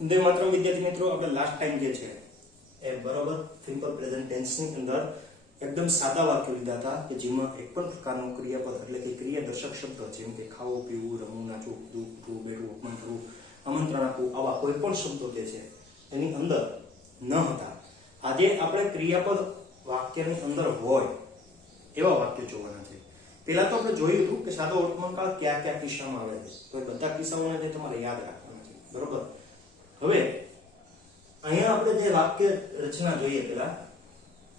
દે માત્ર વિદ્યાર્થી મિત્રો આપણે લાસ્ટ ટાઈમ જે છે એ બરોબર સિમ્પલ પ્રેઝન્ટ ટેન્સ ની અંદર એકદમ સાદા વાક્યો લીધા હતા કે જેમાં એક પણ પ્રકારનું ક્રિયાપદ એટલે કે ક્રિયા દર્શક શબ્દ જેમ કે ખાવું પીવું રમવું નાચવું ઉઠવું બેઠવું અપમાન કરવું આમંત્રણ આપવું આવા કોઈ પણ શબ્દો જે છે એની અંદર ન હતા. આજે આપણે ક્રિયાપદ વાક્યની અંદર હોય એવા વાક્યો જોવાના છે. પહેલા તો આપણે જોયું હતું કે સાદો વર્તમાનકાળ કયા કયા કિસ્સામાં આવે છે, તો એ બધા કિસ્સાઓને જે તમારે યાદ રાખવાના છે. બરોબર. હવે અહીંયા આપણે જે વાક્ય રચના જોઈએ પહેલા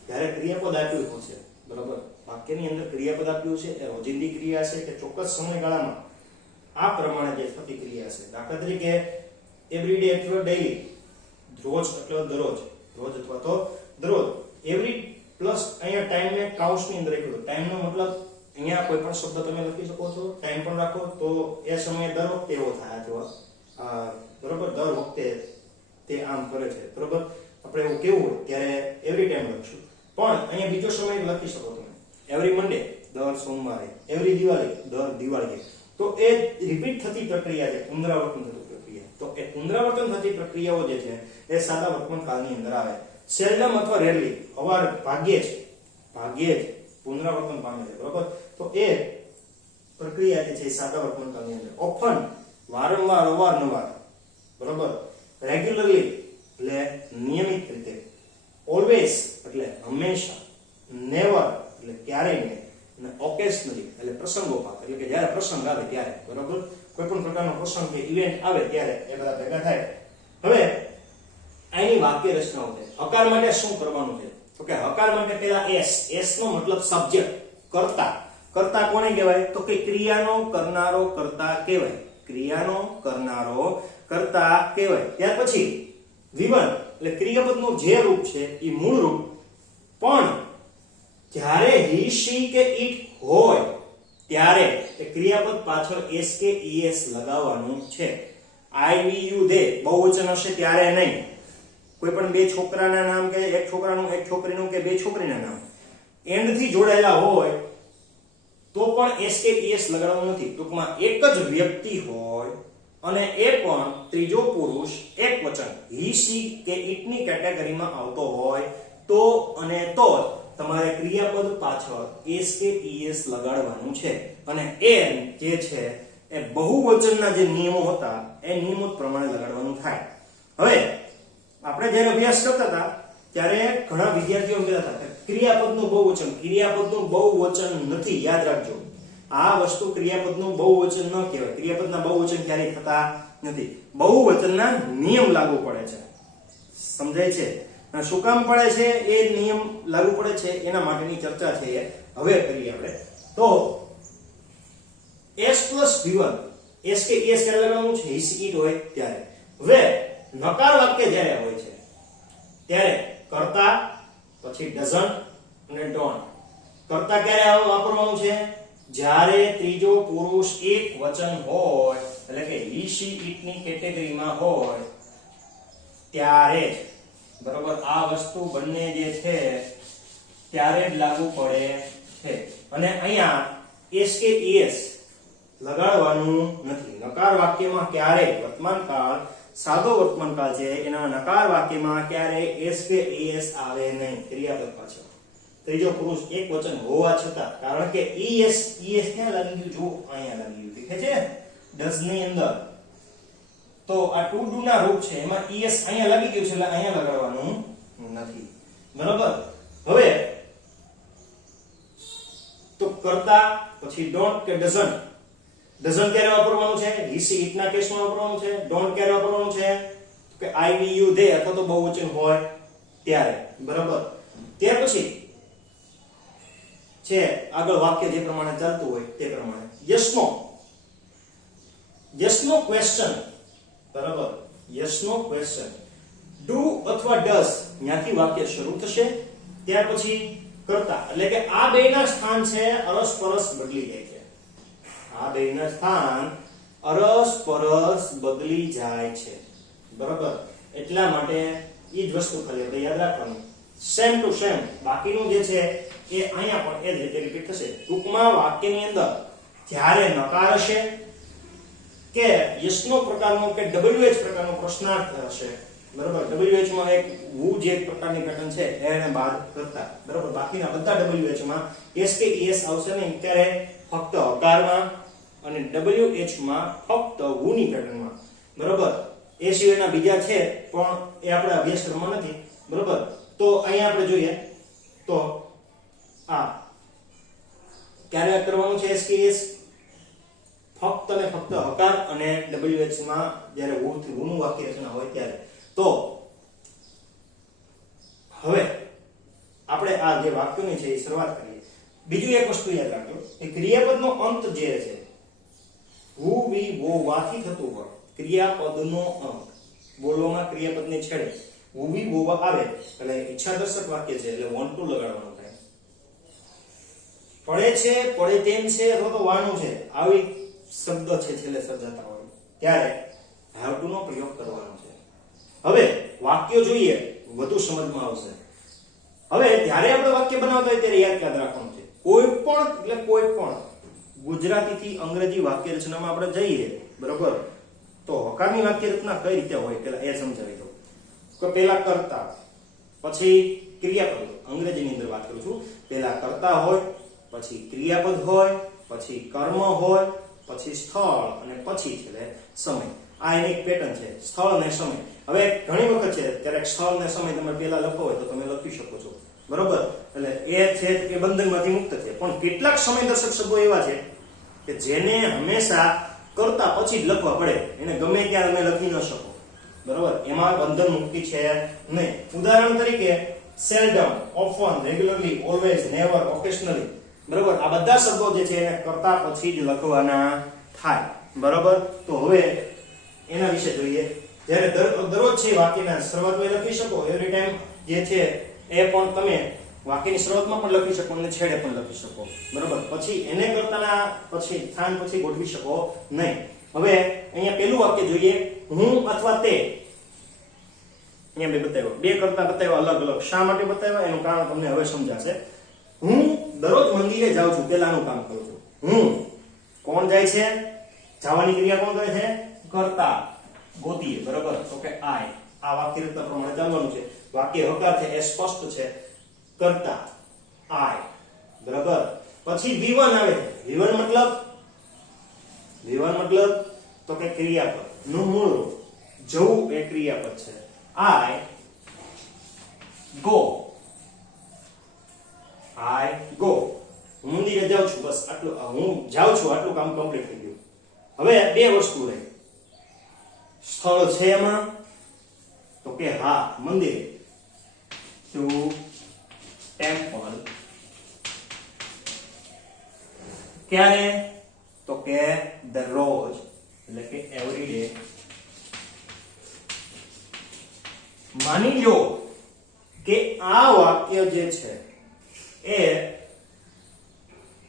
ત્યારે ક્રિયાપદ આપ્યું છે. બરોબર. વાક્યની અંદર ક્રિયાપદ આપ્યું છે એ રોજિંદી ક્રિયા છે કે ચોક્કસ સમયગાળામાં આ પ્રમાણે જે થતી ક્રિયા છે. દાખલા તરીકે એવરી ડે અથવા ડેઈલી, રોજ એટલે દરરોજ, રોજ અથવા તો દરરોજ. એવરી પ્લસ અહીંયા ટાઈમ ને કાઉન્ટ્સ ની અંદર લખ્યું. ટાઈમ નો મતલબ અહીંયા કોઈ પણ શબ્દ તમે લખી શકો છો, ટાઈમ પણ રાખો તો એ સમયે દર વખતે એવો થાય અથવા બરોબર દર વખતે તે આમ કરે છે. બરોબર. આપણે એવું કેવું હોય ત્યારે એવરી ટાઈમ લખશું, પણ અહીંયા બીજો સમય લખી શકો તમે. એવરી મંડે, દર સોમવારે. એવરી દિવાળી, દર દિવાળીએ. તો એ રિપીટ થતી પ્રક્રિયા છે, પુનરાવર્તન થતી પ્રક્રિયા. તો એ પુનરાવર્તન થતી પ્રક્રિયાઓ જે છે એ સાદા વર્તમાન કાળની અંદર આવે. સેલ્ડમ અથવા રેરલી, અવાર ભાગ્યે જ પુનરાવર્તન પામે છે. બરોબર. તો એ પ્રક્રિયા જે છે એ સાદા વર્તમાન કાળની અંદર. ઓફન, વારંવાર, અવારનવાર. બરોબર. રેગ્યુલરલી એટલે નિયમિત રીતે. ઓલવેઝ એટલે હંમેશા. નેવર એટલે ક્યારેય નહીં. અને ઓકેશનલી એટલે પ્રસંગોપાત એટલે કે જ્યારે પ્રસંગ આવે ત્યારે. બરોબર. કોઈ પણ પ્રકારનો પ્રસંગ કે ઇવેન્ટ આવે ત્યારે એ બધા ભેગા થાય. હવે આની વાક્ય રચનાઓ છે. હકાર માટે શું કરવાનું છે? તો કે હકાર માટે પહેલા એસ નો મતલબ સબ્જેક્ટ, કર્તા. કર્તા કોને કહેવાય? તો કે ક્રિયાનો કરનારો કર્તા કહેવાય. ક્રિયાનો કરનારો કર્તા કહેવાય. ત્યાર પછી V1 એટલે ક્રિયાપદનું જે રૂપ છે એ મૂળ રૂપ, પણ જ્યારે he she કે it હોય ત્યારે એ ક્રિયાપદ પાછળ s કે es લગાવવાનું છે. I we you they બહુવચન હશે ત્યારે નહીં. કોઈ પણ બે છોકરાના નામ કે એક છોકરાનું એક છોકરીનું કે બે છોકરીના નામ એન્ડ થી જોડાયેલા હોય તો પણ s કે es લગાડવાનું નથી. ટૂંકમાં એક જ વ્યક્તિ હોય અને એ પણ ત્રીજો પુરુષ એક વચન he she કે it ની કેટેગરીમાં આવતો હોય તો અને તો તમારે ક્રિયાપદ પાછળ s કે es લગાડવાનું છે. અને એ જે છે એ બહુવચનના જે નિયમો હતા એ નિયમો પ્રમાણે લગાડવાનું થાય. હવે આપણે જ્યારે અભ્યાસ કરતા હતા ત્યારે ઘણા વિદ્યાર્થીઓ કહેતા હતા કે ક્રિયાપદનું બહુવચન નથી. યાદ રાખજો, આ વસ્તુ ક્રિયાપદનું બહુવચન ન કહેવાય. ક્રિયાપદના બહુવચન ક્યારેય થતા નથી. બહુવચનના નિયમ લાગુ પડે છે. સમજાય છે? અને શું કામ પડે છે એ નિયમ લાગુ પડે છે એના માટેની ચર્ચા છે એ હવે કરીએ આપણે. તો s + v1 s કે es ક્યારે લગાવવાનું છે? he she it હોય ત્યારે. હવે નકાર વાક્ય જ્યારે હોય છે ત્યારે કર્તા પછી doesn't અને don't. કર્તા ક્યારે વાપરવાનું છે? જ્યારે ત્રીજો પુરુષ એક વચન હોય એટલે કે he she it ની કેટેગરીમાં હોય ત્યારે જ. બરોબર. આ વસ્તુ બંને જે છે ત્યારે જ લાગુ પડે છે. અને અહીંયા s કે es લગાડવાનું નથી. નકાર વાક્યમાં ક્યારેય વર્તમાનકાળ સાદો વર્તમાનકાળ છે એના નકાર વાક્યમાં ક્યારેય s કે es આવે નહીં ક્રિયાપદ પાછળ. ત્રીજો પુરુષ એક વચન હોવા છતાં, કારણ કે es ક્યાં લાગી ગયું? જો અહીંયા લાગી ગયું. દેખે છે does ની અંદર. તો આ ટુ ડુ ના રૂપ છે એમાં es અહીંયા લાગી ગયું છે એટલે અહીંયા લગાડવાનું નથી. બરોબર. હવે તો કરતા પછી don't કે doesn't ક્યારે વાપરવાનું છે? he she it ના કેસમાં વાપરવાનું છે. don't ક્યારે વાપરવાનું છે? કે I we you they અથવા તો બહુવચન હોય ત્યારે. બરાબર. ત્યાર પછી છે આગળ વાક્ય જે પ્રમાણે ચાલતું હોય તે પ્રમાણે yes no question. બરાબર. yes no question. do અથવા does ત્યાંથી વાક્ય શરૂ થશે. ત્યાર પછી કરતા એટલે કે આ બેના સ્થાન છે અરસપરસ બદલી જાય છે. આ બેના સ્થાન અરસપરસ બદલી જાય છે. બરાબર. એટલા માટે એ જ વસ્તુ ખાલી આપણે યાદ રાખવાની. સેમ ટુ સેમ બાકીનું જે છે એ અહીંયા પણ એ જ રીતે રિપીટ થશે. ટૂંકમાં વાક્યની અંદર જ્યારે નકાર હશે કે યસનો પ્રકારનો કે WH પ્રકારનો પ્રશ્નાર્થ હશે, બરાબર. WH માં એક વુ જે એક પ્રકારની પેટર્ન છે એને બાદ કરતા, બરાબર. બાકીના બધા WH માં S કે ES આવશે નહીં, ત્યારે ફક્ત હકારમાં અને WH માં ફક્ત વુ ની પેટર્નમાં, બરાબર. એ સિવાયના બીજા છે પણ એ આપણે અભ્યાસક્રમમાં નથી, બરાબર. તો અહીંયા આપણે જોઈએ તો આ ક્યારે કરવાનું છે S કે ES ફક્ત અને ફક્ત હકાર અને WH માં જ્યારે વુ થી વુ નું વાક્ય રચના હોય ત્યારે. તો હવે આપણે આ જે વાક્યોની છે એ શરૂઆત કરીએ. બીજું એક વસ્તુ યાદ રાખજો કે ક્રિયાપદનો અંત જે છે વુ વી વો વાથી થતું હોય, ક્રિયાપદનો અંત બોલવામાં ક્રિયાપદની છેડે વુ વી વો આવે એટલે ઈચ્છાદર્શક વાક્ય છે એટલે વોન્ટ ટુ લગાડવાનું થાય. પડે છે, પડે તેમ છે અથવા તો વાનું છે આવી શબ્દ છે છેલ્લે સર્જાતા હોય ત્યારે have to નો પ્રયોગ કરવાનો છે. હવે વાક્યો જોઈએ વધુ સમજમાં આવશે. હવે જ્યારે આપણે વાક્ય બનાવતા હોય ત્યારે યાદ રાખવાનું છે કોઈ પણ ગુજરાતીથી અંગ્રેજી વાક્ય રચનામાં આપણે જઈએ, બરાબર. તો હકારની વાક્ય રચના કઈ રીતે હોય પેલા એ સમજાવી દઉં. તો પેલા કર્તા, પછી ક્રિયાપદ. અંગ્રેજીની અંદર વાત કરું છું. પેલા કર્તા હોય, પછી ક્રિયાપદ હોય, પછી કર્મ હોય, પછી સ્થળ અને પછી છે સમય. આ એની એક પેટર્ન છે, સ્થળ અને સમય. હવે ઘણી વખત છે ત્યારે સ્થળ અને સમય તમે પેલા લખો હોય તો તમે લખી શકો છો, બરોબર. એટલે એ છે એ બંધનમાંથી મુક્ત છે. પણ કેટલાક સમયદર્શક શબ્દો એવા છે કે જેને હંમેશા કરતા પછી જ લખવા પડે, એને ગમે ત્યારે તમે લખી ન શકો, બરોબર. એમાં બંધન મુક્તિ છે નહીં. ઉદાહરણ તરીકે seldom, often, regularly, always, never, occasionally, બરોબર. આ બધા શબ્દો જે છે એને કરતા પછી જ લખવાના થાય, બરોબર. તો હવે એના વિશે જોઈએ. જ્યારે દરરોજ છે વાક્યના શરૂઆતમાં લખી શકો, એવરી ટાઈમ જે છે એ પણ તમે વાક્યની શરૂઆતમાં પણ લખી શકો અને છેડે પણ લખી શકો, બરોબર. પછી એને કરતાના પછી સ્થાન પછી ગોઠવી શકો નહીં. હવે અહીંયા પેલું વાક્ય જોઈએ, હું અથવા તે. અહીંયા મેં બતાવ્યો, બે કરતા બતાવ્યા અલગ અલગ. શા માટે બતાવ્યા એનું કારણ તમને હવે સમજાશે. હું દરરોજ મંદિરે જાઉં છું, પેલાનું કામ કરું છું. હું, કોણ જાય છે? જવાની ક્રિયા કોણ કરે છે? કરતા. ગોતીએ, બરોબર. તો કે આય. આ વાક્ય રચના પ્રમાણે ચાલવાનું છે. વાક્ય હકાર છે એ સ્પષ્ટ છે, કરતા આય, બરાબર. પછી V1 આવે છે. V1 મતલબ તો કે ક્રિયાપદ નું મૂળ રૂપ. જવું એ ક્રિયાપદ છે. I go. હું મંદિરે જાઉં છું, બસ આટલું. હું જાઉં છું આટલું કામ કમ્પ્લીટ થઈ ગયું. હવે બે વસ્તુ રહી. સ્થળ છે એમાં તો કે હા મંદિર, ટુ ટેમ્પલ. ક્યારે તો કે દરરોજ, એટલે કે એવરી ડે. માની લો કે આ વાક્ય જે છે એ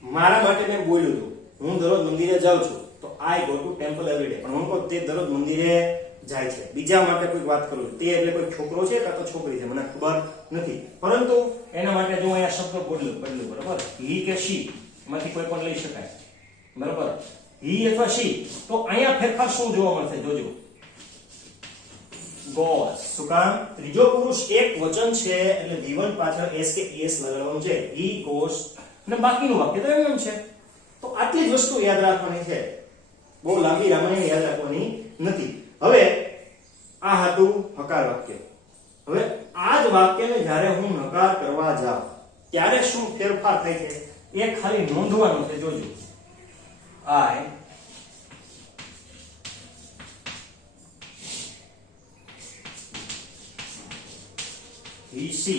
મારા માટે મેં બોલ્યું હતું, હું દરરોજ મંદિરે જાઉં છું, તો I go to temple every day. પણ હું કહું તે દરરોજ મંદિરે જાય છે. બીજા માટે કોઈ વાત કરું છું, તે એટલે કોઈ છોકરો છે કાં તો છોકરી છે, મને ખબર નથી. પરંતુ એના માટે જો અહીંયા શબ્દ બદલું, બરાબર. હી કે શી એમાંથી કોઈ પણ લઈ શકાય, બરાબર. હી અથવા શી. તો અહીંયા ફેરફાર શું જોવા મળશે જોજો. goes. શું કામ? ત્રીજો પુરુષ એક વચન છે એટલે V1 પાછળ S કે ES લગાડવાનું છે. he goes અને બાકીનું વાક્ય તો એમ છે. તો આટલી જ વસ્તુ યાદ રાખવાની છે, બહુ લાંબી રામાયણ યાદ રાખવાની નથી. હવે આ હતું હકાર વાક્ય. હવે આ જ વાક્યને જ્યારે હું નકાર કરવા જાઉં ત્યારે શું ફેરફાર થાય છે એ ખાલી નોંધવાનું છે, જોજો. I he she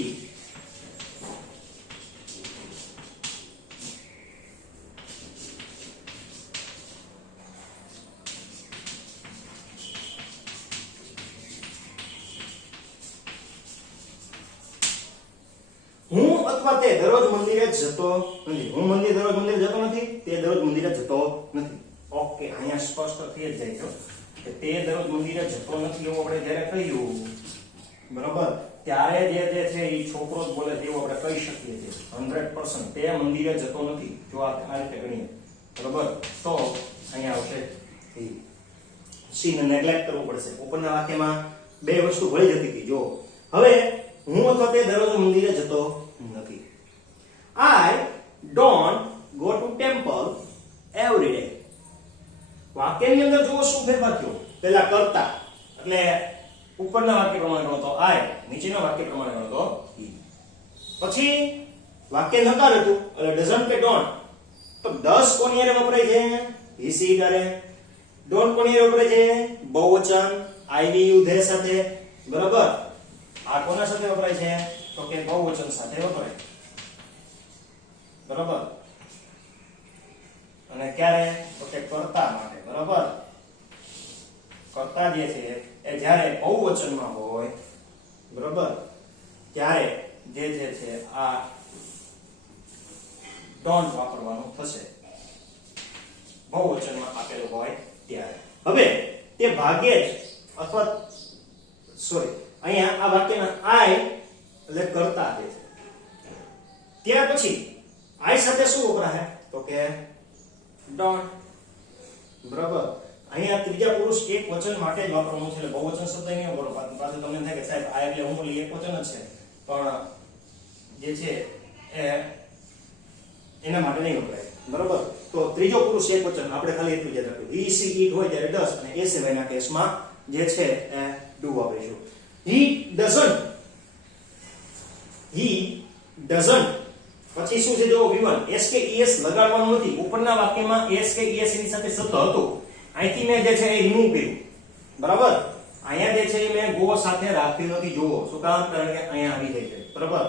હું અથવા તે દરરોજ મંદિરે જતો નથી. હું દરરોજ મંદિરે જતો નથી, તે દરરોજ મંદિરે જતો નથી. ઓકે, અહીંયા સ્પષ્ટ થઈ જ જાય છે કે તે દરરોજ મંદિરે જતો નથી એવું આપણે જ્યારે કહ્યું, બરાબર, ત્યારે જે છે એ છોકરો જ બોલે છે એવું આપણે કહી શકીએ છીએ 100%. તે મંદિરે જતો નથી જો આ રીતે ગણીએ, બરાબર. તો અહીંયા આવશે સી ને નેગ્લેક્ટ કરવું પડશે. ઉપરના વાક્યમાં બે વસ્તુ ભળી જતી હતી. જો હવે હું અથવા તે દરરોજ મંદિરે જતો નથી. I don't go to temple every day. વાક્યની અંદર જુઓ શું ફેરફાર થયો. પહેલા કરતા એટલે ઉપરના વાક્ય પ્રમાણે ગણો તો I, નીચેના વાક્ય પ્રમાણે ગણો તો he. પછી વાક્ય નકાર હતું એટલે doesn't કે don't. તો does કોની હારે વપરાય છે? he she કરે. don't કોની હારે વપરાય છે? બહુવચન I we you they સાથે. બરાબર. આ કોના સાથે વપરાય છે? તો કે બહુવચન સાથે વપરાય. બરાબર. અને ક્યારે? તો કે કર્તા માટે. બરાબર. કર્તા જે છે એ જ્યારે બહુવચનમાં હોય, બરાબર, ત્યારે જે છે આ don't વાપરવાનું થશે. બહુવચનમાં આપેલું હોય ત્યારે. હવે તે ભાગ્યે જ અથવા સોરી અહીંયા આ વાક્યના I એટલે કર્તા છે. ત્યાર પછી I સાથે શું વપરાય? તો કે don't. બરાબર. અહીંયા ત્રીજા પુરુષ એક વચન માટે જ વાપરવાનું છે એટલે બહુવચન શબ્દ નહીં વાપરો. પાછું તમને થાય કે સાહેબ આ એટલે હું બોલી એક વચન જ છે, પણ જે છે એ એના માટે નહીં વપરાય. બરાબર. તો ત્રીજો પુરુષ એક વચન આપણે ખાલી એટલું જ યાદ રાખ્યું. he she it હોય ત્યારે does અને એ સિવાયના કેસમાં જે છે એ do વાપરીશું. he doesn't પછી શું છે? જો v1 s કે es લગાડવાનું નથી. ઉપરના વાક્યમાં s કે es એની સાથે શબ્દ હતો, અહીંથી મેં જે છે એ રિમૂવ કર્યું. બરાબર. અહીંયા જે છે એ મેં go સાથે રાખ્યું નથી. જુઓ શું કામ? કારણ કે અહીંયા આવી જાય છે. બરાબર.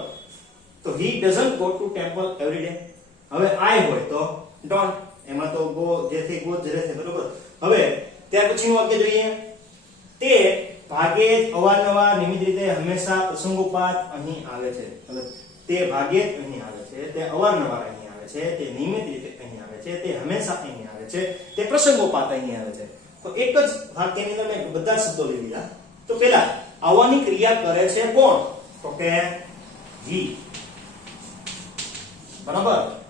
તો he doesn't go to temple every day. હવે I હોય તો don't. એમાં તો go જેથી go જ રહેશે. બરાબર. હવે ત્યાર પછીનું વાક્ય જોઈએ. તે ભાગે જ અવારનવાર નિયમિત રીતે હંમેશા પ્રસંગોપાત અહીં આવે છે. હવે તે ભાગે જ અહીં આવે છે, તે અવારનવાર અહીં આવે છે, તે નિયમિત રીતે અહીં આવે છે, તે હંમેશા અહીં આવે છે, તે પ્રસંગોપાત અહીં આવે છે. તો એક જ વાક્યની અંદર મેં બધા શબ્દો લઈ લીધા. તો પહેલા આવવાની ક્રિયા કરે છે કોણ? તો કે he. બરાબર.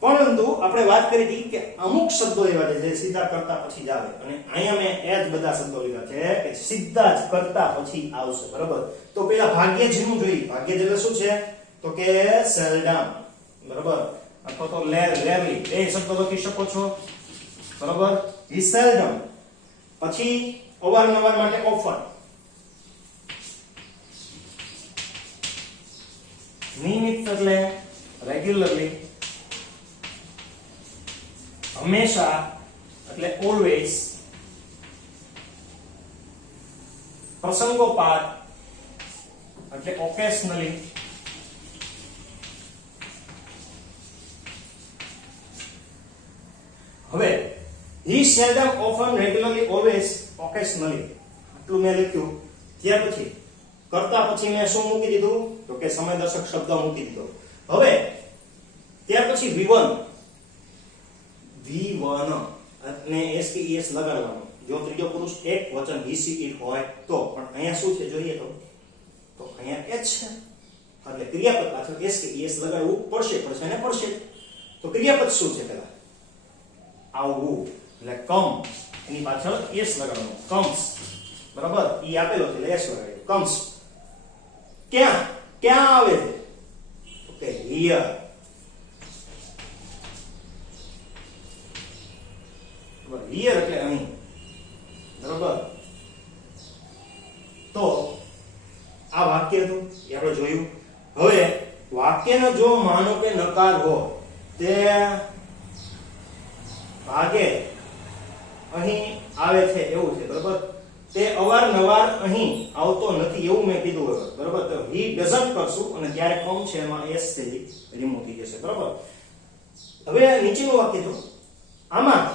પરંતુ આપણે વાત કરી હતી કે અમુક શબ્દો એવા છે જે સીધા કરતા પછી જ આવે, અને અહીંયા મેં એ જ બધા શબ્દો લીધા છે કે સીધા જ કરતા પછી આવશે. બરાબર. તો પહેલા ભાગ્યે જ નું જોઈએ. ભાગ્યે જ એટલે શું છે? તો કે seldom. બરાબર. અથવા તો rarely એ શબ્દો લખી શકો છો. બરાબર. he seldom. પછી અવારનવાર માટે often. નિયમિત એટલે રેગ્યુલરલી. હંમેશા એટલે always. પ્રસંગોપાત એટલે occasionally. હવે he seldom, often, regularly, always, occasionally આટલું મેં લખ્યું. ત્યાર પછી કરતા પછી મેં શું મૂકી દીધું? તો કે સમયદર્શક શબ્દ મૂકી દીધો. હવે ત્યાર પછી v1 અને s કે es લગાડવાનું. જો ત્રીજો પુરુષ એક વચન he she it હોય તો. પણ અહીંયા શું છે જોઈએ તો અહીંયા h છે એટલે ક્રિયાપદ પાછળ s કે es લગાડવું પડશે ને પડશે. તો ક્રિયાપદ શું છે? પહેલા આવવું એટલે come, એની પાછળ s લગાડવાનું. comes. બરાબર. ઈ આપેલો છે એટલે s લગાડ્યું. comes. ક્યાં આવે છે? તો કે here. here એટલે અહીં. બરાબર. તો આ વાક્ય હતું એ આપણે જોયું. હવે વાક્યનો જો માનો કે નકાર હોય તે ભાગે અહીં આવે છે એવું છે. બરાબર. તે અવારનવાર અહીં આવતો નથી એવું મેં કીધું હવે. બરાબર. તો he doesn't કરશું અને ત્યારે come છે એમાં s થી રિમૂવ થઈ જશે. બરાબર. હવે નીચેનું વાક્ય જો. આમાં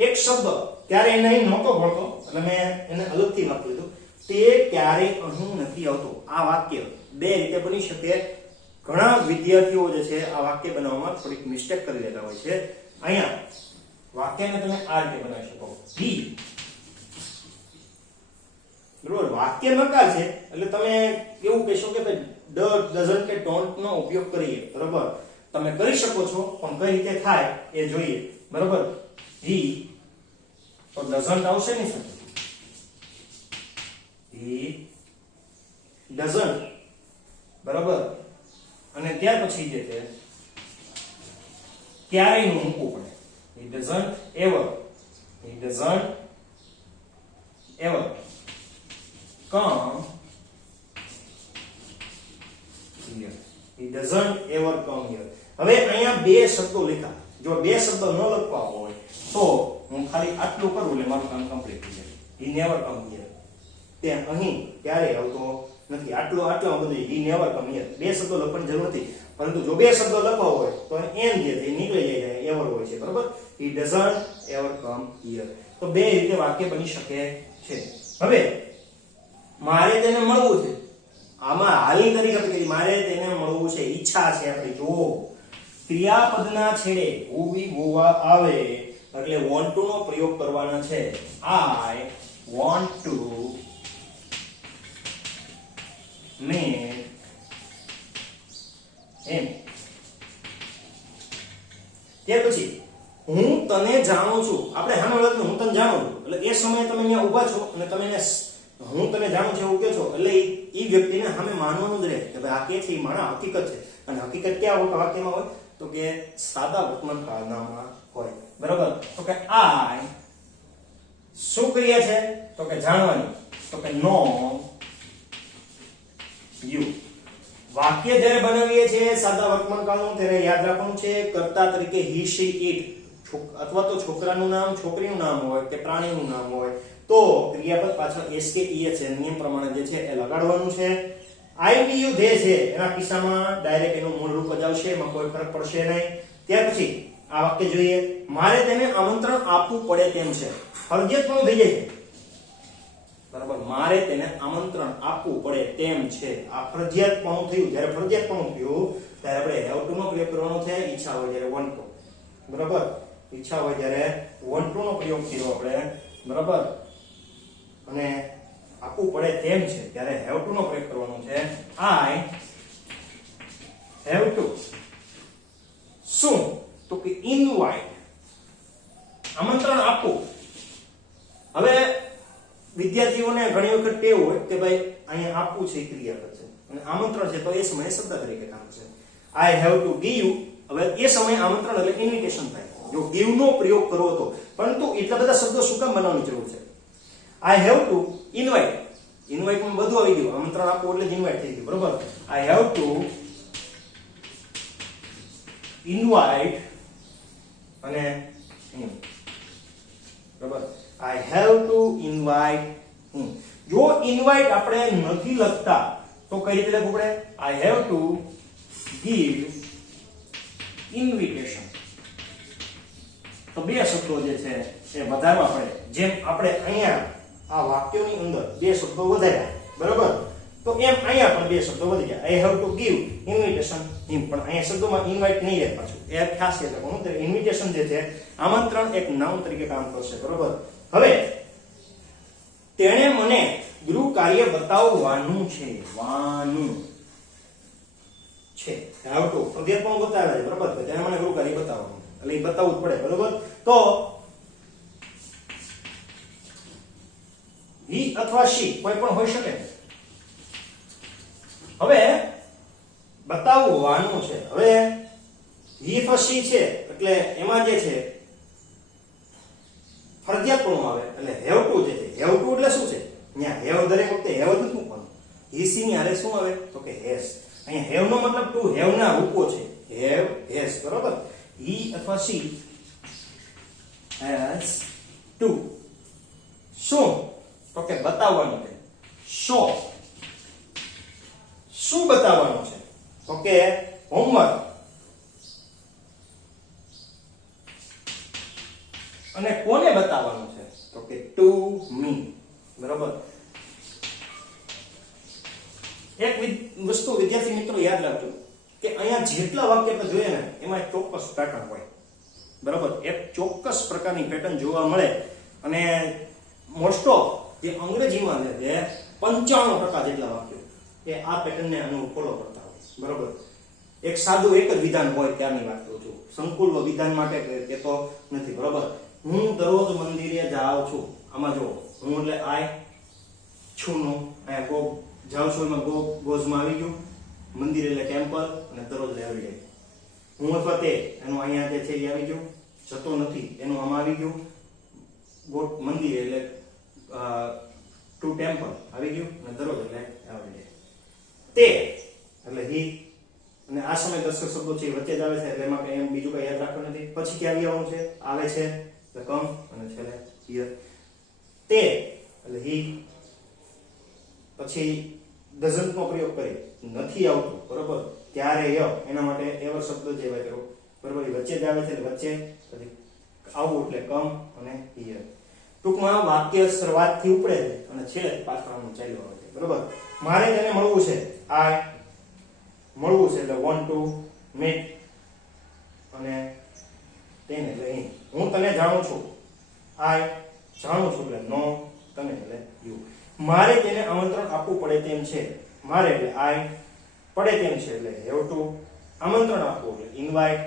એક શબ્દ ત્યારે નહીં નહોતો ભળતો એટલે મેં એને અલગથી વાપર્યું હતું. તે ક્યારે અહીં નથી આવતો. આ વાક્ય બે રીતે બની શકે. ઘણા વિદ્યાર્થીઓ જે છે આ વાક્ય બનાવવામાં થોડીક મિસ્ટેક કરી લેતા હોય છે. અહીંયા વાક્યને તમે આ રીતે બનાવી શકો. he. બરોબર. વાક્ય નકાર છે એટલે તમે એવું કહેશો કે ભાઈ doesn't કે don't નો ઉપયોગ કરીએ. બરોબર. તમે કરી શકો છો પણ કઈ રીતે થાય એ જોઈએ. બરોબર. he તો doesn't આવશે ને સાથે he doesn't બરાબર અને ત્યાર પછી જે છે ક્યારેય નું મૂકવું પડે he doesn't ever come here he doesn't ever come here હવે અહીંયા બે શબ્દો લખ્યા જો બે શબ્દો ન લખવા હોય તો હું ખાલી આટલું કરું એટલે મારું કામ કમ્પ્લીટ થઈ જાય he never come here તે અહીં ક્યારે આવતો નથી આટલું બધું he never come here બે શબ્દો લખવાની જરૂર નથી પરંતુ જો બે શબ્દો લખવા હોય તો એમ જે છે નીકળી જાય એવર હોય છે બરાબર he doesn't ever come here તો બે રીતે વાક્ય બની શકે છે હવે મારે તેને મળવું છે આમાં હાલની તારીખ આપણે કહી મારે તેને મળવું છે ઈચ્છા છે આપણે જો ક્રિયાપદના છેડે હોવી હોવા આવે એટલે want to નો પ્રયોગ કરવાનો છે I want to meet him ત્યાર પછી હું તને જાણું છું આપણે હાનો લખ્યું હું તને જાણું છું એટલે એ સમયે તમે અહીંયા ઊભા છો અને તમે એને હું તને જાણું છું એવું કહો છો એટલે ઈ વ્યક્તિને સામે માનવાનું જ રહે કે ભાઈ આ કે છે ઈ મારા હકીકત છે અને હકીકત ક્યાં હોય વાક્યમાં હોય તો કે સાદા વર્તમાન કાળમાં હોય બરાબર તો કે I શું ક્રિયા છે તો કે જાણવાની તો કે નો યુ વાક્ય જ્યારે બનાવીએ છીએ સાદા વર્તમાન કાળનું ત્યારે યાદ રાખવાનું છે કર્તા તરીકે he she it અથવા તો છોકરાનું નામ છોકરીનું નામ હોય કે પ્રાણીનું નામ હોય તો ક્રિયાપદ પાછળ s કે es છે નિયમ પ્રમાણે જે છે એ લગાડવાનું છે I be you they છે એના કિસ્સામાં ડાયરેક્ટ એનું મૂળ રૂપ જ આવશે એમાં કોઈ ફરક પડશે નહીં ત્યાર પછી આ વાક્ય જોઈએ મારે તેને આમંત્રણ આપવું પડે તેમ છે ફરજિયાત પણ થઈ જાય છે બરાબર મારે તેને આમંત્રણ આપવું પડે તેમ છે આ ફરજિયાત પણ થયું જ્યારે ફરજિયાત પણ થયું ત્યારે આપણે have to નો પ્રયોગ કરવાનો છે ઈચ્છા હોય જ્યારે want to બરાબર ઈચ્છા હોય ત્યારે want to નો પ્રયોગ કર્યો આપણે બરાબર અને આપવું પડે તેમ છે ત્યારે have to નો પ્રયોગ કરવાનો છે I have to શું તો કે invite આમંત્રણ આપવું હવે વિદ્યાર્થીઓને ઘણી વખત ટેવ હોય કે ભાઈ અહીંયા આપવું છે ક્રિયાપદ છે અને આમંત્રણ છે તો એ સમયે શબ્દ તરીકે કામ છે I have to give હવે એ સમયે આમંત્રણ એટલે ઇન્વિટેશન થાય જો give નો પ્રયોગ કરવો હતો પરંતુ એટલા બધા શબ્દો શું કામ બનાવવાની જરૂર છે I have to invite માં બધું આવી ગયું આમંત્રણ આપવું એટલે જ ઇન્વાઇટ થઈ ગયું બરોબર I have to invite અને બરાબર I have to invite him જો invite આપણે નથી લખતા તો કઈ રીતે લખવું પડે I have to give invitation તો બે શબ્દો જે છે એ વધારવા પડે જેમ આપણે અહીંયા આ વાક્યોની અંદર બે શબ્દો વધાર્યા બરાબર તો એમ અહીંયા પણ બે શબ્દો વધી ગયા I have to give invitation him પણ અહીંયા શબ્દોમાં invite નહીં રહે પાછું એ ખાસ છે કોણ તો invitation જે છે આમંત્રણ એક નામ તરીકે કામ કરશે બરાબર હવે તેણે મને ગૃહ કાર્ય બતાવવાનું છે have to અગે પણ બતાવે છે બરાબર તેણે મને ગૃહ કાર્ય બતાવવાનું એટલે એ બતાવવું જ પડે બરાબર તો he અથવા she કોઈ પણ હોઈ શકે હવે બતાવવાનું છે હવે he અથવા she છે એટલે એમાં જે છે ફરજિયાત પણ આવે એટલે have to જે છે have to એટલે શું છે અહીંયા have દરેક વખતે have જ શું પણ he she ની હારે શું આવે તો કે has અહીંયા have નો મતલબ to have ના રૂપો છે have has બરોબર he અથવા she has to શું તો કે બતાવવાનું છે શું બતાવવાનું છે તો કે હોમવર્ક અને કોને બતાવવાનું છે તો કે ટુ મી બરાબર એક વસ્તુ વિદ્યાર્થી મિત્રો યાદ રાખજો કે અહીંયા જેટલા વાક્ય આપણે જોઈએ ને એમાં એક ચોક્કસ પેટર્ન હોય બરાબર એક ચોક્કસ પ્રકારની પેટર્ન જોવા મળે અને મોસ્ટ ઓફ જે અંગ્રેજીમાં છે તે 95% જેટલા વાક્યો એ આ પેટર્નને અનુરૂપ ફોલો કરતા હોય બરાબર એક સાદું એક જ વિધાન હોય ત્યારની વાત કરું છું સંકુલ વિધાન માટે કહેતો નથી બરાબર હું દરરોજ મંદિરે જાઉં છું. આમાં જો હું એટલે આઈ છું નો અહીંયા ગો જાઉં છું એમાં ગોઝમાં આવી ગયું. મંદિર એટલે ટેમ્પલ અને દરરોજ એટલે એવરીડે. હું અથવા તે એનું અહીંયા જે છે એ આવી ગયું. જતો નથી એનું આમાં આવી ગયું. મંદિર એટલે ટુ ટેમ્પલ આવી ગયું અને દરરોજ એટલે એવરીડે. તે એટલે હી અને આ સમય દર્શક શબ્દો છે વચ્ચે જ આવે છે એટલે એમાં કઈ બીજું કઈ યાદ રાખવું નથી. પછી ક્યાં આવી આવવાનું છે? આવે છે એટલે કમ અને છેલ્લે હિયર. તે એટલે હી પછી ડઝન્ટ નો પ્રયોગ કરી નથી આવતું બરોબર ત્યારે એના માટે એવર શબ્દ જે હોય તેવો બરોબર વચ્ચે જ આવે છે એટલે વચ્ચે પછી આવું એટલે કમ અને હિયર. ટૂંકમાં વાક્ય શરૂઆતથી ઉપડે છે અને છેલ્લે પાછળનું ચાલ્યું આવે છે બરોબર. મારે તેને મળવું છે આઈ મળવું છે એટલે વોન્ટ ટુ મીટ અને તેને એટલે હી. હું તને જાણું છું આઈ જાણું છું એટલે નો તને એટલે યુ. મારે તેને આમંત્રણ આપવું પડે તેમ છે. મારે એટલે આઈ પડે તેમ છે એટલે હેવ ટુ. આમંત્રણ આપવું એટલે ઇન્વાઇટ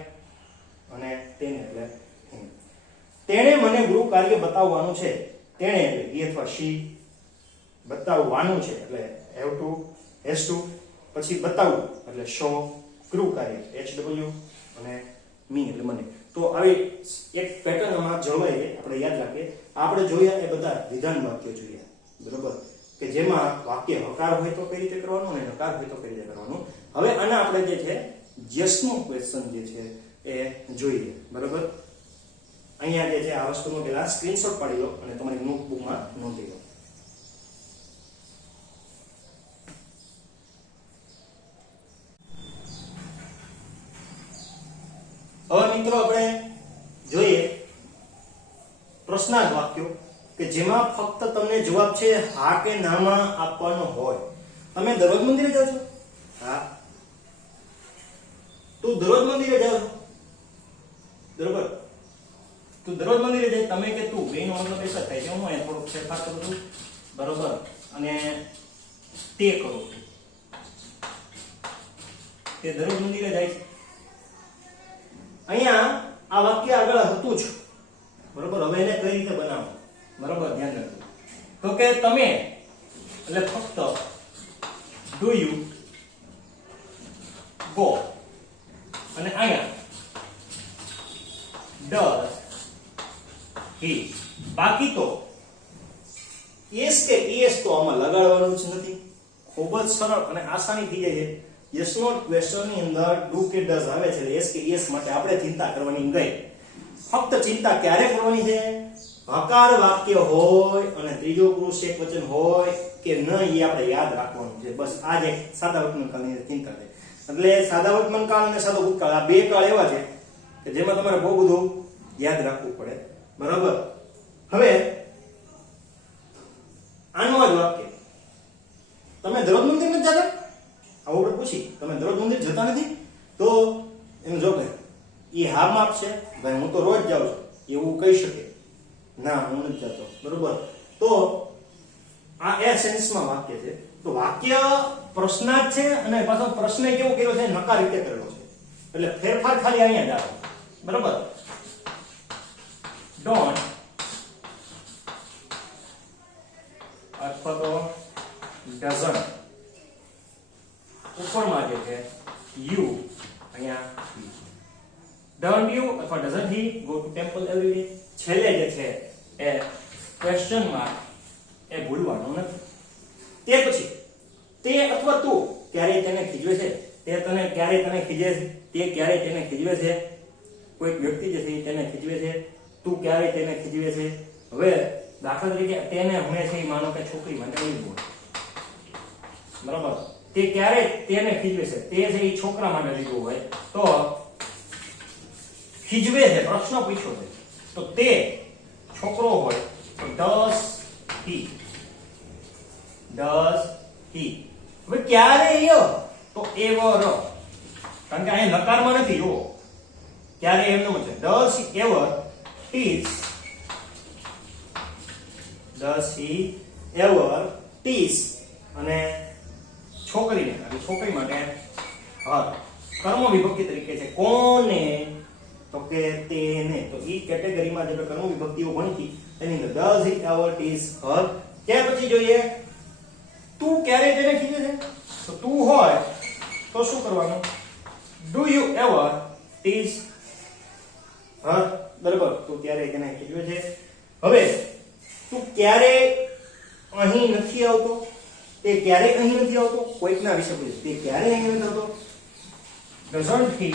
અને તેને એટલે him. તેણે મને ગૃહ કાર્ય બતાવવાનું છે. તેણે એટલે he અથવા she. બતાવવાનું છે એટલે હેવ ટુ હેઝ ટુ. પછી બતાવવું એટલે શો. ગૃહ કાર્ય HW અને મી એટલે મને. તો આવી એક પેટર્ન આમાં જળવાય આપણે યાદ રાખીએ. આપણે જોયા એ બધા વિધાન વાક્યો જોયા બરોબર કે જેમાં વાક્ય હકાર હોય તો કઈ રીતે કરવાનું અને નકાર હોય તો કઈ રીતે કરવાનું. હવે આના આપણે જે છે યસનો ક્વેશ્ચન જે છે એ જોઈએ બરોબર. અહીંયા જે છે આ વસ્તુનો પેલા સ્ક્રીનશોટ પાડી લો અને તમારી નોટબુકમાં નોંધી લો. હવે મિત્રો આપણે જોઈએ પ્રશ્નાર્થ વાક્યો કે જેમાં ફક્ત તમને જવાબ છે હા કે ના માં આપવાનો હોય. તમે દરરોજ મંદિરે જાઓ છો? હા. તું દરરોજ મંદિરે જાઓ છો? બરોબર. તું દરરોજ મંદિરે જાય તમે કે તું બેનો મતલબ એક જ થાય છે. હું અહીંયા થોડુંક ફેરફાર કરું છું બરોબર અને તે કરું છું. તે દરરોજ મંદિરે જાય છે. અહીંયા આ વાક્ય આગળ હતું જ બરોબર. હવે એને કઈ રીતે બનાવો બરોબર ધ્યાન રાખજો. તો કે તમે એટલે ફક્ત ડુ યુ ગો અને અહીંયા ડઝ હી. બાકી તો એસ કે એસ તો આમાં લગાડવાનું જ નથી. ખૂબ જ સરળ અને આસાની થઈ જાય છે. યસ નોટ ક્વેશ્ચન ની અંદર ડુ કે ડઝ આવે છે એસ કે એસ માટે આપણે ચિંતા કરવાની ગઈ. ફક્ત ચિંતા ક્યારે કરવાની છે? હકાર વાક્ય હોય અને ત્રીજો પુરુષ એકવચન હોય કે ન એ આપણે યાદ રાખવાનું છે. બસ આ જ એક સાદા વર્તમાનકાળની ચિંતા છે. એટલે સાદા વર્તમાનકાળ અને સાદો ભૂતકાળ આ બે કાળ એવા છે કે જેમાં તમારે બહુ બધું યાદ રાખવું પડે બરાબર. હવે આનો જ વાક્ય તમે દરરોજ મંદિર નથી જતા? આવું આપણે પૂછી તમે દરરોજ મંદિર જતા નથી? તો એમ જો કે એ હા માપ છે ભાઈ હું તો રોજ જાઉં છું એવું કહી શકે. ના હું નથી જતો બરોબર. તો આ એ સેન્સમાં વાક્ય છે. તો વાક્ય પ્રશ્નાર્થ છે અને પાછો પ્રશ્ન કેવો કર્યો છે? નકાર રીતે કરેલો છે. એટલે ફેરફાર ખાલી અહીંયા જ આવે બરોબર. ડોન્ટ અથવા તો ડઝન્ટ ઉપરમાં જે છે યુ અહીંયા ડોન્ટ યુ અથવા doesn't he go to temple every day. છેલ્લે જે છે એ ક્વેશ્ચન માર્ક એ ભૂલવાનું નથી. તે પછી તે અથવા તું ક્યારે તેને ખીજવે છે? તે તને ક્યારે તને ખીજવે છે? તે ક્યારે તેને ખીજવે છે? કોઈ વ્યક્તિ જે છે તેને ખીજવે છે. તું ક્યારે તેને ખીજવે છે? હવે દાખલા તરીકે તેને હંમેશા માનો કે છોકરી માટે લીધું બરાબર. તે ક્યારે તેને ખીજવે છે? તે છે એ છોકરા માટે લીધું હોય તો ખીજવે છે પ્રશ્ન પૂછ્યો છે તો તે છોકરો હોય તો does he. હવે ક્યારે તો ever. કારણ કે અહીંયા નકારમાં નથી જુઓ ક્યારે એમનું છે. does he ever teach અને છોકરી માટે હર કર્મ વિભક્તિ તરીકે છે. કોને તો કે તેને, તો ઈ કેટેગરીમાં જે કર્મ વિભક્તિઓ ભણી એની અંદર does he ever tease her. ત્યાર પછી જોઈએ તું ક્યારે તેને ખીજે છે, તો તું હોય તો શું કરવાનું, do you ever tease her, બરાબર, તું ક્યારે તેને ખીજવે છે. હવે તું ક્યારે અહીં નથી આવતો, તે ક્યારે અહીં નથી આવતો, કોઈકના વિશે પૂછે તે ક્યારે અહીં નથી આવતો, doesn't he,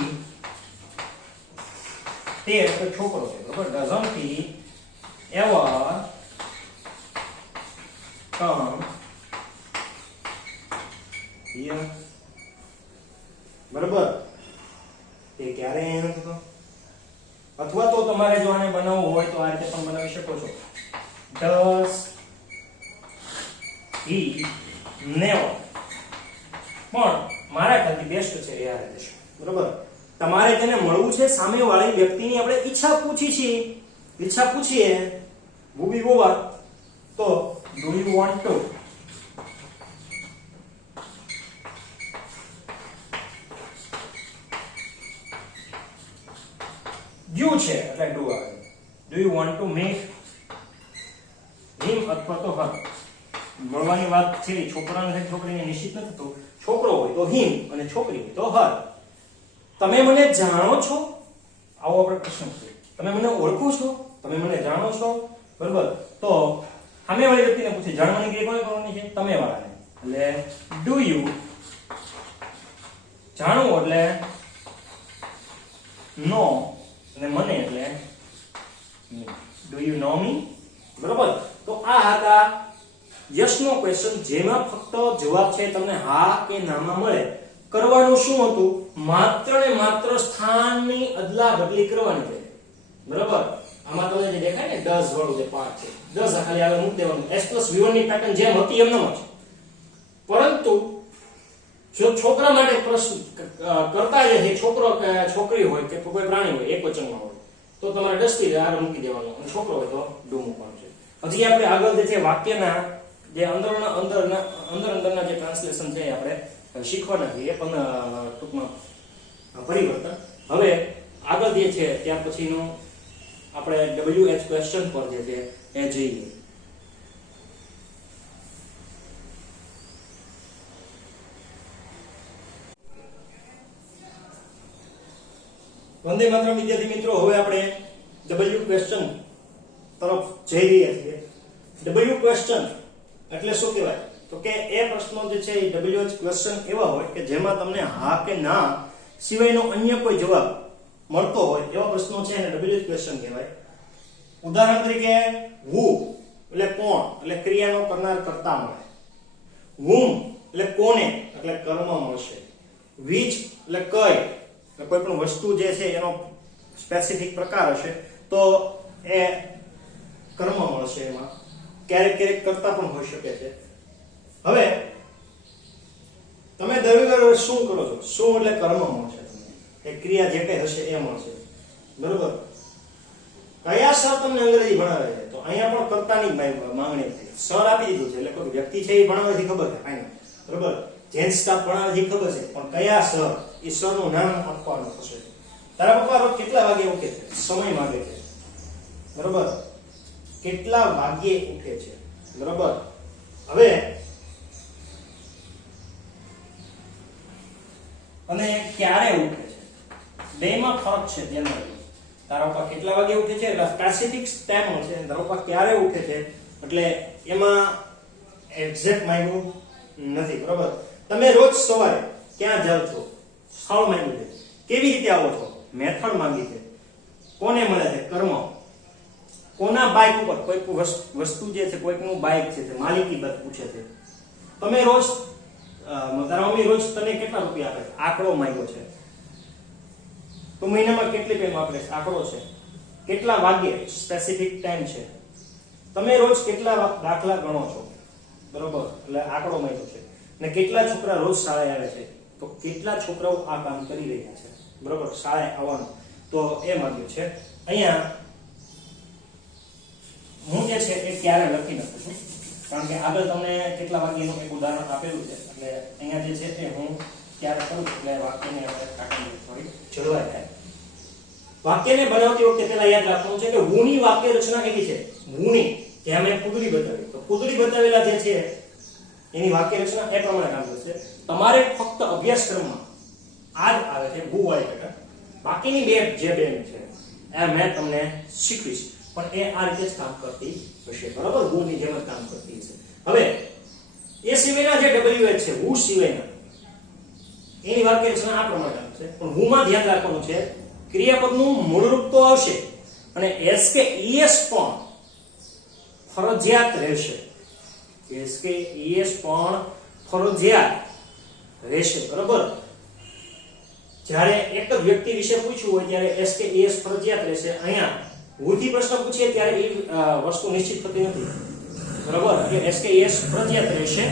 તે કોઈ છોકરો છે બરાબર, doesn't he ever come here, બરાબર, તે ક્યારે અહીં નથી આવતો. અથવા તો તમારે જો આને બનાવવું હોય તો આ રીતે પણ બનાવી શકો છો, does he never, પણ મારા ખ્યાલથી બેસ્ટ છે એ આ રીતે છે, બરાબર. તમારે તેને મળવું છે, સામેવાળી વ્યક્તિની આપણે ઈચ્છા પૂછીએ બુબી બોવા, તો do you want to, you છે એટલે do આવે, do you want to meet him અથવા તો her. મળવાની વાત છે છોકરાને છે છોકરીને નિશ્ચિત નથી થતું, છોકરો હોય તો him અને છોકરી હોય તો her. તમે મને જાણો છો, આવો આપણે પ્રશ્ન પૂછીએ, તમે મને ઓળખો છો, તમે મને જાણો છો, બરાબર. તો સામેવાળી વ્યક્તિને પૂછે, જાણવાની ક્રિયા કોને કરવાની છે, તમે વાળાને, એટલે do you, જાણવું એટલે નો, અને મને એટલે me, do you know me, બરાબર. તો આ હતા યસનો ક્વેશ્ચન, જેમાં ફક્ત જવાબ છે તમને હા કે નામાં મળે. કરવાનું શું હતું, માત્ર ને માત્ર સ્થાનની અદલા બદલી કરવાની છે, બરાબર. આમાં તમને જે દેખાય ને does વાળું જે પાર્ટ છે, does ખાલી આગળ મૂકી દેવાનું, s+v1 ની પેટર્ન જેમ હતી એમ ન જ. પરંતુ જો છોકરા માટે પ્રશ્ન કરતા જે છે, છોકરો કે છોકરી હોય કે કોઈ પ્રાણી હોય એકવચનમાં હોય તો તમારે does થી આગળ મૂકી દેવાનું, અને છોકરો હોય તો do મૂકવાનું છે. હજી આપણે આગળ જે છે વાક્યના જે અંદરના જે ટ્રાન્સલેશન છે આપણે શીખવાના છે, એ પણ ટૂંકમાં પરિવર્તન. હવે આગળ જે છે ત્યાર પછીનું આપણે WH ક્વેશ્ચન પર જે છે એ જોઈએ. વંદે માતરમ વિદ્યાર્થી મિત્રો, હવે આપણે W ક્વેશ્ચન તરફ જઈ રહ્યા છીએ. W ક્વેશ્ચન એટલે શું કહેવાય, તો કે એ પ્રશ્નો જે છે એ WH ક્વેશ્ચન એવા હોય કે જેમાં તમને હા કે ના સિવાયનો અન્ય કોઈ જવાબ મળતો હોય એવા પ્રશ્નો છે એને WH ક્વેશ્ચન કહેવાય. ઉદાહરણ તરીકે who એટલે કોણ, એટલે ક્રિયાનો કરનાર કર્તા મળે. whom એટલે કોને, એટલે કર્મ મળશે. which એટલે કઈ, એટલે કોઈ પણ વસ્તુ જે છે એનો સ્પેસિફિક પ્રકાર હશે તો એ કર્મ મળશે. એમાં ક્યારેક કરતા પણ હોઈ શકે છે. હવે તમે દરેક વાર શું કરો છો, શું એટલે કર્મ મળશે તમને, એ ક્રિયા જે કઈ હશે એ મળશે, બરોબર. કયા સર તમને અંગ્રેજી ભણાવે છે, તો અહીંયા પણ કર્તાની માંગણી થઈ, સર આપી દીધું છે એટલે કોઈ વ્યક્તિ છે એ ભણાવે છે ખબર છે ફાઇનલ, બરોબર. જેન સ્ટાફ ભણાવે છે ખબર છે, પણ કયા સર, એ સર નું નામ આપવાનું થશે. તારા પપ્પા રોજ કેટલા વાગે ઉઠે છે, સમય માંગે છે, બરોબર. કેટલા વાગ્યે ઉઠે છે, બરોબર. હવે અને ક્યારે ઉઠે છે, બેમાં ફરક છે. ધ્યાન રાખજો, તારા પપ્પા કેટલા વાગે ઉઠે છે એટલે સ્પેસિફિક ટાઈમ છે, તારા પપ્પા ક્યારે ઉઠે છે એટલે એમાં એક્ઝેક્ટ માંગ્યું નથી, બરોબર. તમે રોજ સવારે ક્યાં જાવ છો, સ્થળ માંગ્યું છે. કેવી રીતે આવો છો, મેથડ માંગી છે. કોને મળે છે, કર્મ. કોના બાઇક ઉપર, કોઈ વસ્તુ જે છે, કોઈકનું બાઇક છે તે માલિકી બાદ પૂછે છે. તમે રોજ તારા મમ્મી રોજ તને કેટલા રૂપિયા આપે છે, આંકડો માંગ્યો છે. તો મહિનામાં કેટલી પેમ આપે છે, આંકડો છે. કેટલા વાગ્યે, સ્પેસિફિક ટાઈમ છે. તમે રોજ કેટલા દાખલા ગણો છો, બરોબર, એટલે આંકડો માંગ્યો છે. ને કેટલા છોકરા રોજ શાળાએ આવે છે, તો કેટલા છોકરાઓ આ કામ કરી રહ્યા છે, બરોબર, શાળાએ આવવાનું, તો એ માંગ્યું છે. અહીંયા હું જે છે એ ક્યારે લખી નાખું છું, કારણ કે આગળ તમને કેટલા વાગ્યાનું એક ઉદાહરણ આપેલું છે, એટલે અહીંયા જે છે તે હું ક્યારે કરું એટલે વાક્યની આપણે કાઢી થોડી જળવાઈ થાય. વાક્યને બનાવતી વખતે પહેલા યાદ રાખવાનું છે કે who ની વાક્ય રચના કેવી છે, who ની, જે મેં કુદડી બતાવી, તો કુદડી બતાવેલા જે છે એની વાક્ય રચના એ પ્રમાણે કામ કરશે. તમારે ફક્ત અભ્યાસક્રમમાં આ જ આવે છે who વાળી પેટર્ન, બાકીની બે છે એ મેં તમને શીખવીશ, પણ એ આ રીતે જ કામ કરતી હશે, બરાબર, who ની જેમ જ કામ કરતી હશે. હવે એ સિવાયના જે WH છે, who સિવાયના, એની વાક્ય રચના આ પ્રમાણે કામ કરશે, પણ who માં ધ્યાન રાખવાનું છે ક્રિયાપદનું મૂળ રૂપ તો આવશે અને s કે es પણ ફરજિયાત રહેશે, s કે es પણ ફરજિયાત રહેશે, બરાબર. જ્યારે એક જ વ્યક્તિ વિશે પૂછ્યું હોય ત્યારે s કે es ફરજિયાત રહેશે. અહીંયા who થી પ્રશ્ન પૂછીએ ત્યારે એ વસ્તુ નિશ્ચિત થતી નથી, બરાબર, કે s કે es ફરજિયાત રહેશે